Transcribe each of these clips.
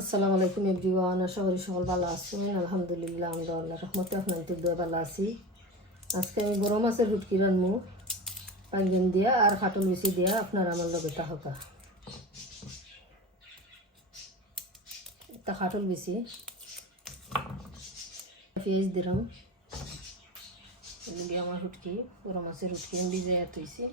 আসসালামু আলাইকুম এভরিওয়ান, আশা করি সকল ভালো আছেন। আলহামদুলিল্লাহ, আমরা আল্লাহর রহমতে আপনাদের দোয়া ভালো আছি। আজকে আমি বড় মাছের রুটকি রান্নু পাঙ্গন দিয়া আর কাটল মিশি দিয়া। আপনারা আমার লগে তাহকা তা কাটল মিশি পেঁয়াজ দিলাম। এদিকে আমার রুটকি বড় মাছের রুটকি ভিজে তৈছি।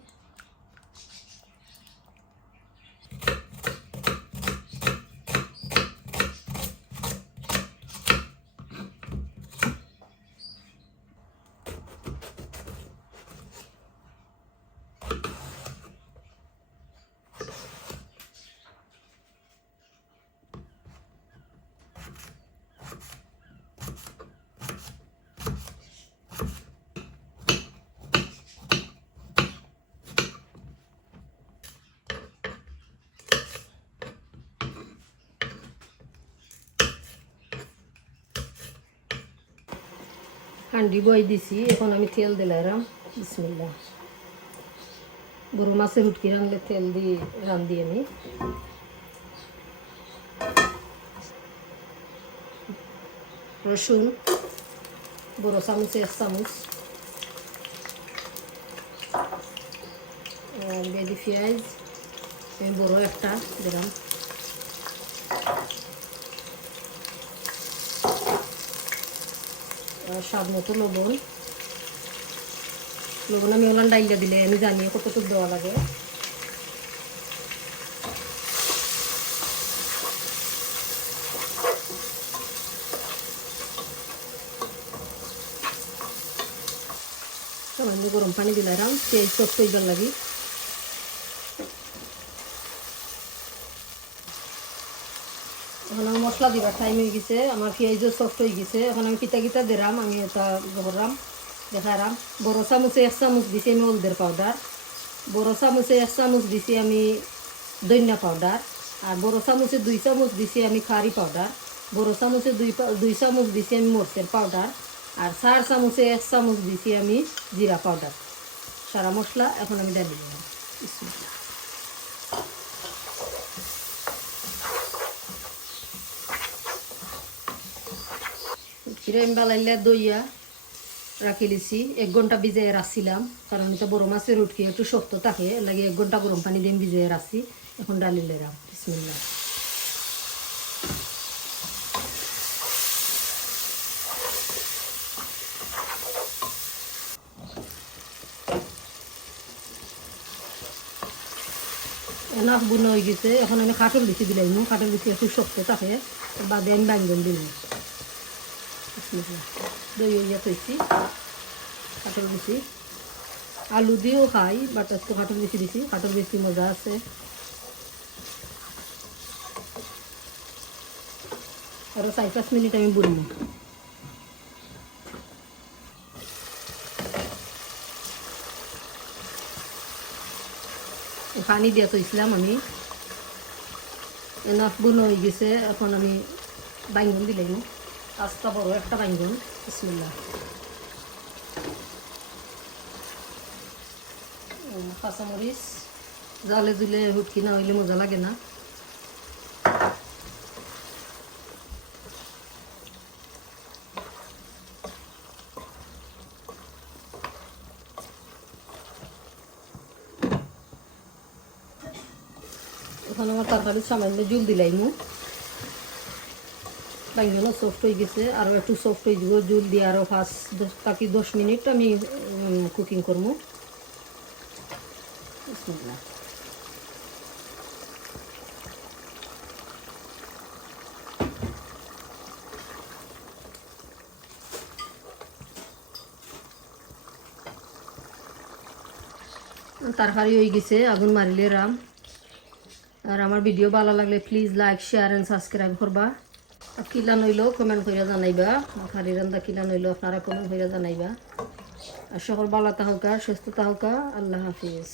হান্ডি বই দিছি, এখন আমি তেল দিলাম। বিসমিল্লাহ। বড় মাছের রুটকি রানলে তেল দিয়ে রান্ধি আমি। রসুন বড় চামচে 1 চামচ, বেদি পেঁয়াজ আমি বড় একটা দিলাম। স্বাদ মতো লবণ আমি ওলান ডাইলে দিলে আমি জানি কতটুকু দেওয়া লাগে। সামান্য গরম পানি দিলাম পেঁয়াজ সফট হইবার লাগি। এখন আমার মশলা দিবার টাইম হয়ে গেছে, আমার পেঁয়াজও সফট হয়ে গেছে। এখন আমি কিতা দিলাম আমি এটা করলাম দেখালাম। বড় চামচে 1 চামচ দিছি আমি হলদের পাউডার, বড় চামচে 1 চামচ দিছি আমি ধনিয়া পাউডার, আর বড় চামচে 2 চামচ দিছি আমি কারি পাউডার, বড় চামচে 2 চামচ দিছি আমি মরিচের পাউডার, আর 4 চামচে 1 চামচ দিছি আমি জিরা পাউডার। সারা মশলা এখন আমি ডালি দিলাম। আমি বালাইলে দইয়া রাখি দিছি, 1 ঘন্টা ভিজিয়ে রাখছিলাম, কারণ এটা বড় মাছের রুটকি একটু শক্ত থাকে, লাগে 1 ঘন্টা গরম পানি দিয়ে ভিজিয়ে রাখছি। এখন ডালি লেরাম। বিসমিল্লাহ। এনাফ বুনো হয়ে গেছে, এখন আমি কাটল বেশি দিলাম। কাটল বেশি একটু শক্ত থাকে, বাদে আমি বাঙ্গন দিলাম। দই হইয়া তৈছি কাটল বেশি, আলু দিয়েও খাই, বাট একটু কাটল বেশি দিছি, কাটল বেশি মজা আছে। আরও 4-5 মিনিট আমি বুনবো। পানি দিয়ে তৈছিলাম আমি, এনাফ বুনো হয়ে গেছে। এখন আমি বাঙ্গন দিলাম, আস্তা বড় একটা বাঙ্গন। বিসমিল্লাহ। কাঁচামরিচ জালে জুলে হুটকি না হইলে মজা লাগে না। এখন আমার তরকারি সামান্য জুল দিলাম। বাঙ্গনও সফট হয়ে গেছে, আরও একটু সফট হয়ে যাব। জুল দিয়ে আরও 5-10 মিনিট আমি কুকিং করবো। তরকারি হয়ে গেছে, আগুন মারিলে রাম। আর আমার ভিডিও ভালো লাগলে please like, share and subscribe করবা। আর কিলা নইলেও কমেন্ট করে জানাইবা, খারি রান্দা কিলা নইলেও আপনারা কমেন্ট করে জানাইবা। আর সকল ভালো থাকা, সুস্থ থাকা। আল্লাহ হাফিজ।